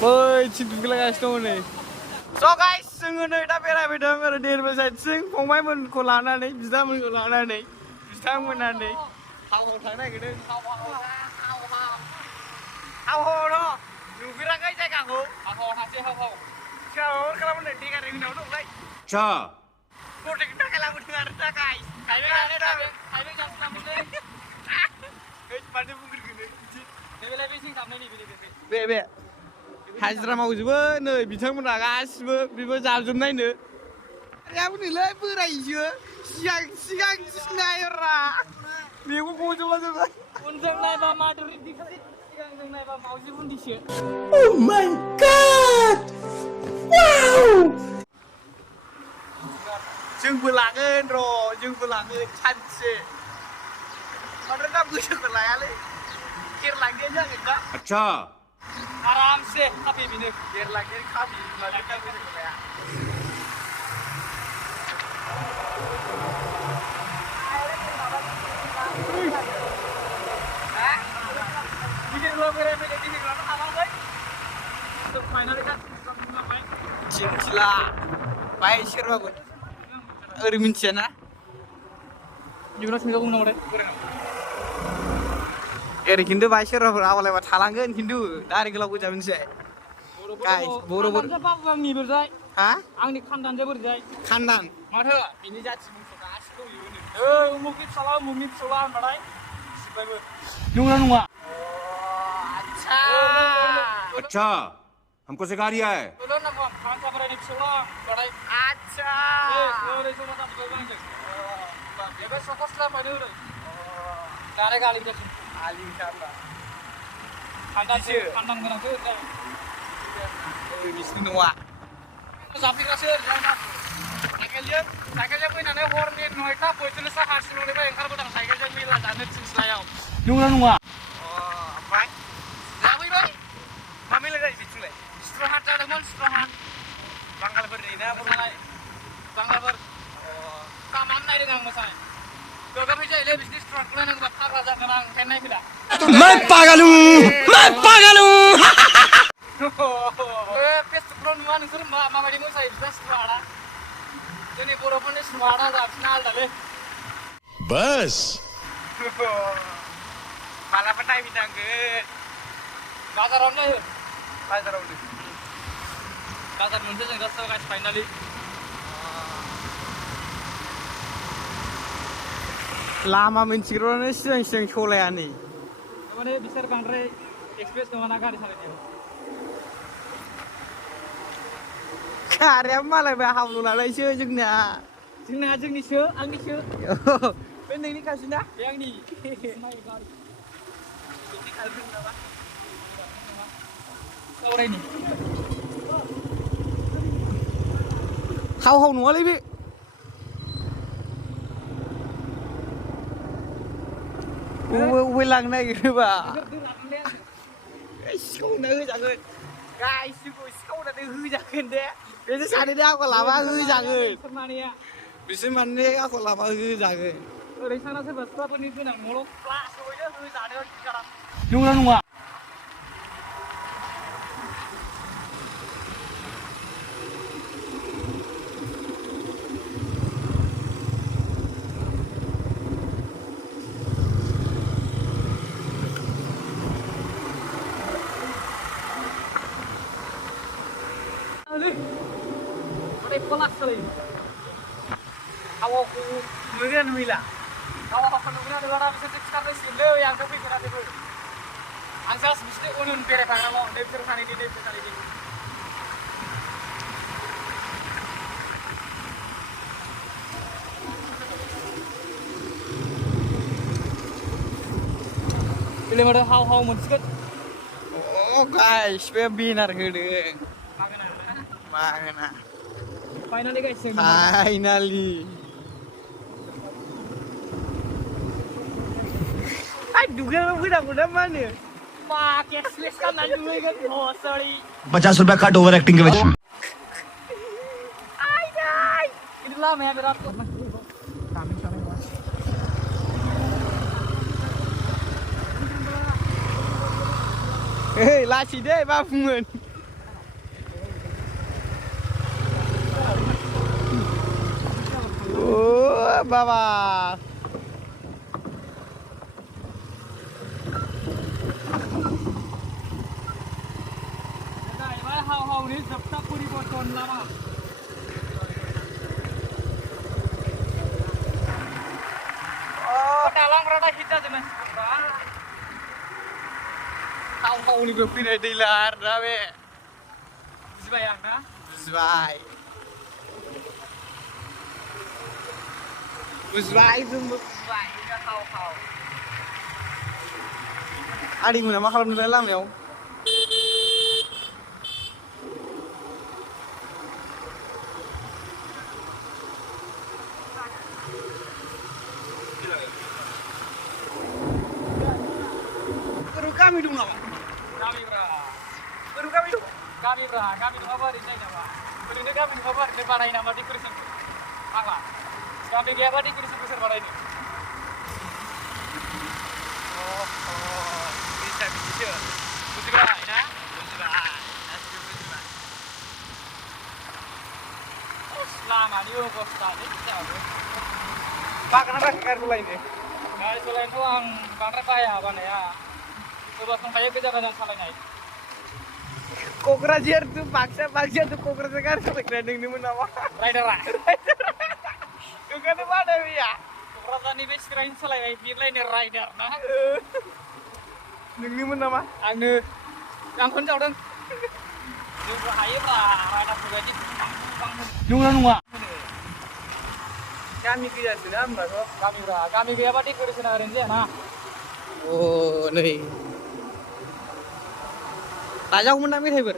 Woi, cinta गेलेगासिनो दङ नै. So guys, जोङो नै दा बेरायफैदों आरो देरबो साइडसिम फंबायमोनखौ लानानै बिदामोनखौ लानानै बिथांमोना नै हाव थांनो नागिरदों. हाव न' नुफेराखै जायगाखौ. हाव थांसै हाव. सिगाङाव खालामनो देगारि होनाव दंलै. चा प्रटेक्टनि थाखाय लाबोदों आरो दा गाइस. थाइबें जासिना मोनलै. मानो बुंग्रोगोनो बिदि. बेलाय बेसिं दामनाय नै बे. हाजिरा मावजोबो नै बिथांमोना गासिबो बेबो जाजोबनायनो. आरो नैलै बोरायसो सिगां नायरा मेगन गजोबलाजोबबाय. उनजों नायबा माधुरि दीक्षित सिगांजों नायबा मावजि बुन्दिसो. Oh my god! Wow! जोंबो लागोन सानसे. माथो दा बैसोखौ लायालै केरलांदे जागोन दा. अच्छा आरामसे खाफि बेनो केरलांदे खाफि माथो दा बैसोखौ लाया. मिथिला बाय सोरबाबो ओरै मिथियाना ओरै खिन्थु बाय सोरबाफोर आवलायबा थालांगोन खिन्थु दारि गोलाव गोजा मोनसे गाइस बर'फोर हा आंनि खानदानजों बोरैजाय खानदान माथो बिनि जाथि बंस गासिबो दंजोबो उमुगनि फिसाला होनबाथाय सिबायबो नंगौना नङा अच्छा हमको सिखा रिया है नंगौना नङा ओमफ्राय लाबोबाय मा मिलायनाय बिथिंलाय स्ट्रहाट जादोंमोन स्ट्रहाट बांगालफोरनि ना बर'नाय बांगालफोर कामान नायदों आं मोसानाय गोगाबै जायोलै बिसिनि स्ट्रहाटखौ नायनांगौबा फाग्ला जागोन आं ओंखायनो नायफैला मैं पागल हूँ फेसबुकफ्राव नुवा नोंसोर माबायदि मोसायो बिसिना स्ट्रहाटआ जोंनि बर'फोरनि स्ट्रहाटआ जाबसिना आलदालै बस मालाबा नायफैनांगोन बाजारावनो नायो बाजारावनो बाजार मोनसे जों दा गाइस फाइनालि लामा मिन्थिग्रायानो सिगां सलाया नै माने बिसोर बांद्राय एक्सप्रेस नङाना गारि सालायनायाव गारियाबो मालाय बे हाब्रु लानायसो जोंनिसो आंनिसो बे नोंनि खासि ना बे आंनि हाव नङालै बे अबे लांनो नागिरोबा सिखावना होजागोन गासिबो सिखावनानै होजागोन दे बिसोर सानैनि आखल लाबा होजागोन बिसोर माने आखल लाबा होजागोन ओरै साना सोरबा सिख्लाफोरनि गोनां न'ल' प्लासैनो होजानो नंगौना नङा Awakku nulian nuila. Awakku nulian nuila bisa cekat sini yang tapi berarti tu. Ansas mesti unun pere panggil lo, depter sana ini. Pilih mana how muncul. Oh guys, webinar gede. Mana? Finally guys, finally. Aduh, udah mana? Pakai slice kan aduh kan, oh sorry. 50 रुपया कट over acting के वजह से Itulah मैं berat. Hei, laci deh, bangun. बाबा हाव-हावनि जोबथा परिबर्तन लामा दालांफ्रा दा hit जाजोबनाय हाव-हावनिबो फैनाय दैलार ना बे बुजिबाय आं ना बुजिबाय जोंबो बुजिबाय हाव-हाव आदैमोना मा खालामदोंलाय लामायाव गामि दं नामा? गामिब्रा गामि दं? गामिब्रा गामि नङाबा ओरैनो जायो नामा? ओरैनो गामि नङाबा ओरैनो बानायो नामा डेक'रेसनखौ? आंहा गामि गैयाबा डेक'रेसनखौ सोर बानायनो? बिदिसो बुजिबाय ना? बुजिबाय गासिबो बुजिबाय लामानि अबस्थालै जाबो बागाना बाखि गारि सलायनो? गारि सलायनोथ' आं बांद्राय बाया बानाया सोरबा दंखायो गोजान सालायनाय क'क्राझार तु बाक्सा तु क'क्राझार गारि सालायग्राया नोंनोमोन नामा? राइडारा नोंखौनो बानाय फैया क'क्राझारनि बे सिरायनि सालायनाय बिरलायनो राइडार ना नोंनोमोन नामा? आंखौनो जावदों जोंबो हायोब्रा राइडारफोर बायदि नंगौना नङा? गामि गैयासो ना होमबाथ' गामिब्रा गामि गैयाबा डेक'रेसना ओरैनो जायाना नै लाजागौमोन ना मेथाइफोर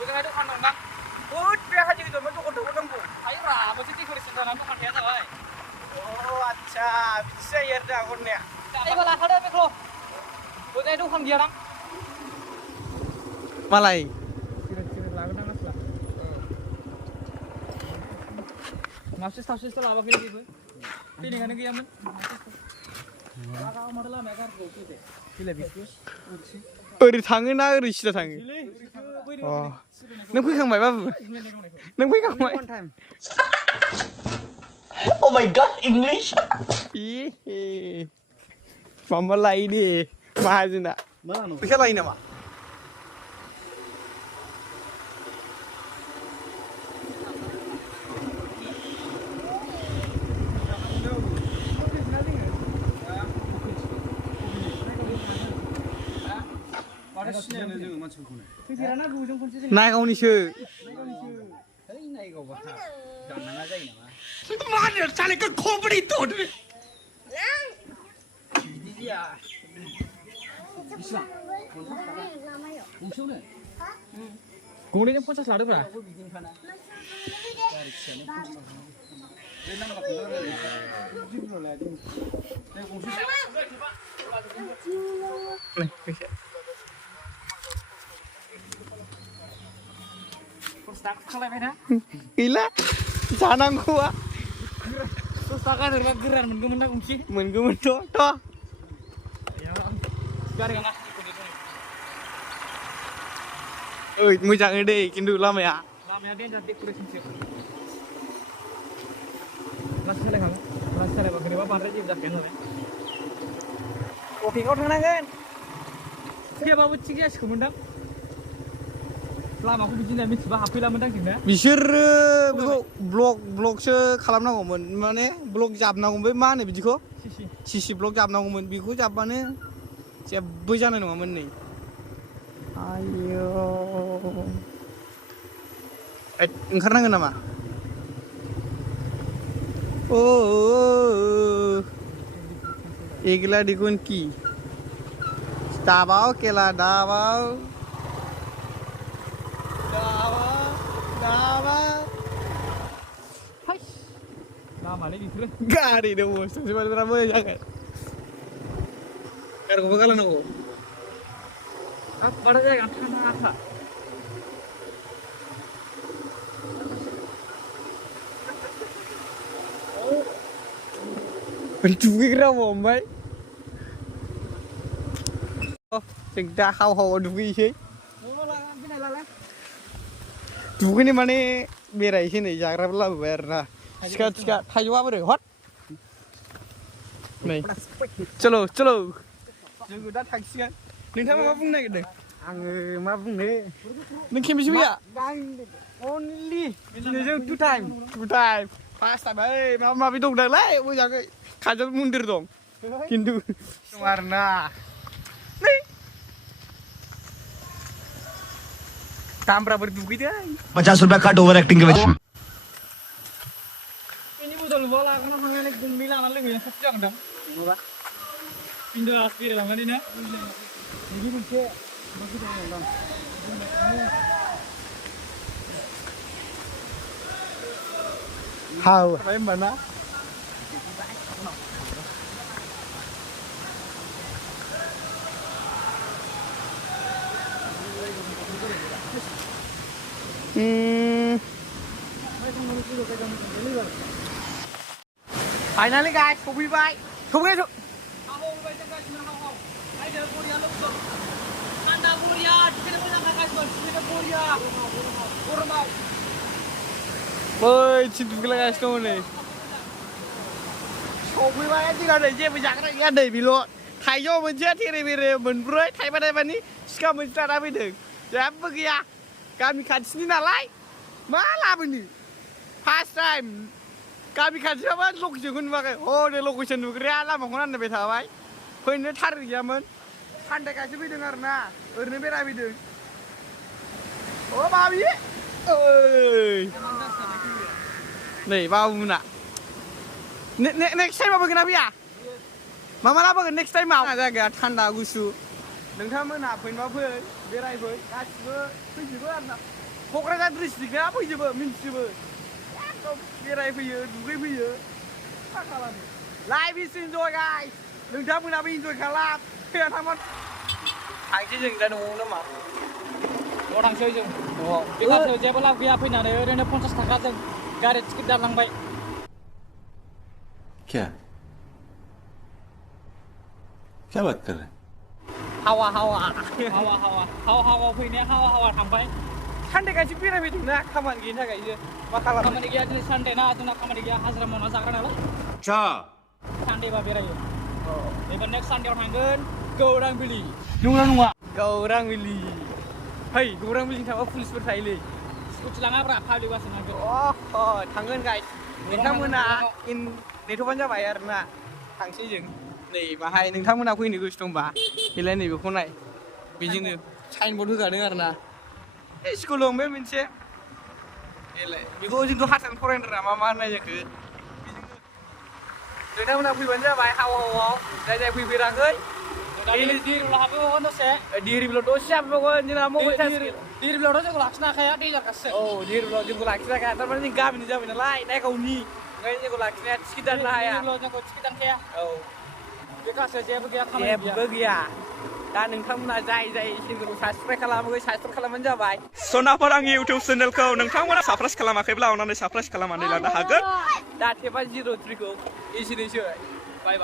ओजोंहाय दखान दंना बे हाजो गिदिरमोन दखान नांगौ हायोब्रा मोनसे डेक'रेसन जानानै दखान थाया जाबाय आदसा बिदिसो जायो आरो जोंहा हरनाया जायोबा लाखादो बेखौ ओजोंहाय दखान गैयादां मालाय सिरिस लागोनदां मानसिफ्रा माबसिस थाबसिसथ' लाबोखै जेबो फैनायानो गैयामोन माथो लामाया गाज्रि फैदो फैलाय बिसोर ओरै थाङो ना ओरै सिदा थाङो नों फैखांबाय बाबु नों फैखांबाय Oh my God, English. माबा लायो दे माहाजोना फैसा लायो नामा? नायगावनिसो मानो सालेखौ खोपड़ी तोड़ गंनैजों 50 लादोब्रा गैला जानांगौआ 10 थाखा होनोबा गोरान मोनगौमोन ना गंसे मोनगौमोनथ' गारि गाना ओइ मोजाङै दे खिन्थु लामाया डेन्जार डेक'रेसनसो लासै सालायखाङो लासै सालायबा बोरैबा बांद्राय जेबो जाखाया नालाय अफिसाव थांनांगोन फैयाबाबो थिग जासिगौमोनदां लामाखौ बिदिनो मिथिबा हाबफैलामोनदां जोंना बिसोरो बेखौ ब्लकसो खालामनांगौमोन माने ब्लक जाबनांगौमोन बै मा होनो बिदिखौ सिसि ब्लक जाबनांगौमोन बेखौ जाबबानो जेबो जानाय नङामोन नै आयौ ओंखारनांगोन नामा ओ एगला देखुन की दाबाव केला दाबाव लामालै बेफोरो गारि दङ ससे बारा मोजां जागोन गारिखौबो गालांनांगौ हाब बारा जायगा थाङा दुगैग्रा हमबाय जों दा हाव दुगैसै दुगैनो माने बेरायसै नै जाग्राबो लाबोबाय आरोना Tiga थाइजौआ बोरै हट नै चलो जोङो दा थांसिगोन नोंथाङा मा बुंनो नागिरदों आङो मा बुंनो नों खेबेसे फैया only दिनैजों टु टाइम फार्स्ट टाइम ओइ माबा माबि दं दांलाय मोजाङै खाजल मन्दिर दं खिन्थु दं आरोना नै दामब्राफोर दुगैदों 50 रुपया कट ओवर एक्टिंग के वजह से ini budal bola karena pengen gumi lah nanti gini sejak dong nggak pindah aspir lah kan ini ini bisa bagi dong how apa yang mana Finally guys, सफैबाय सफैबाय बै दुगैलागासिनो दङ नै सफैबाय जोंहा नै जेबो जाग्रा गैया नै बेल' थाइजौ मोनसे थेरे बेरे मोनब्रै थाइबानि सिखा मोनसे लाना फैदों जेबो गैया गामि खाथिनि नालाय मा लाबोनो फार्स्ट टाइम गामि खाथियावबा लकेसनखौ नुवाखै नै लकेसन नुग्राया लामाखौ नायबाय थाबाय फैनो थार गैयामोन सानदेखासो फैदों आरोना ओरैनो बेरायफैदों माबि नै बाबुमोना नेक्स्ट टाइमाव फैगोन ना फैया मा लाबोगोन नेक्स्ट टाइमाव जायगाया थान्दा गुसु नोंथांमोनहा फैनोबा फै बेरायफै गासिबो फैजोबो आरोना क'क्राझार डिस्ट्रिक्टआ फैजोबो मिन्थिजोबो बेरायफैयो दुगैफैयो मा खालामो लाइफ इज इन्जय गाइस नोंथांमोनाबो इन्जय खालाम फैना थांबा थांसै जों दा न'आव नामा न'आव थांसै जों न'आव बे खाथियाव जेबो लाब गैया फैनानै ओरैनो 50 थाखा जों गारि टिकेट दानलांबाय क्या बात कर रहे हैं हावा फैनाया हावा थांबाय सानदे गाइसो बेरायफैदोंना खामानि गैयिनि थाखायसो मा खालामनो खामानि गैया दिनै सानदे ना जोंना खामानि गैया हाजिरा मावना जाग्रा नालाय अच्छा सानदेबा बेरायो एबार नेक्स्ट सानदेआव थांगोन गौरांबिलि नङा गौरांबिलि फै गौरांबिलिजों थांबा पुलिसफोर थायोलै स्कुटि लाङाब्रा पाब्लिक बासजों थांगोन थांगोन गाइस नोंथांमोना नेथ'बानो जाबाय आरोना थांसै जों नै बाहाय नोंथांमोना फैनो गोसो दंबा बेलाय नैबेखौ नाय बेजोंनो साइनबर्ड होखादों आरोना स्कुल दं बे मोनसे बेखौ जोंथ' हारसानि फरायनो रोङा मा होननाय जाखो नोंथांमोना फैबानो जाबाय हावाआव जाय फैफेराखै दिरिबिलाव दसे हाबबावगोन जोंना मबाइल दिरिबिलावथ' जोंखौ लाखिनो हाखाया दैजारखासो दिरिबिलाव जोंखौ लाखिनो हाखाया थारमाने जों गामिनि जाबाय नालाय नायगावनि ओंखायनो जोंखौ लाखिनाया टिकेट दाननो हाया जोंखौ टिकेट दानखाया बे गासैयाव जेबो गैया जेबो गैया दा नोंथांमोना जाय चेनेलखौ साबसक्राइब खालामाखै साबसक्राइब खालामबानो जाबाय सोनाफोर आंनि इउटिउब चेनेलखौ नोंथांमोना साबसक्राइब खालामाखैब्ला अननानै साबसक्राइब खालामनानै लानो हागोन दा टेपा 03खौ एसेनोसै बाय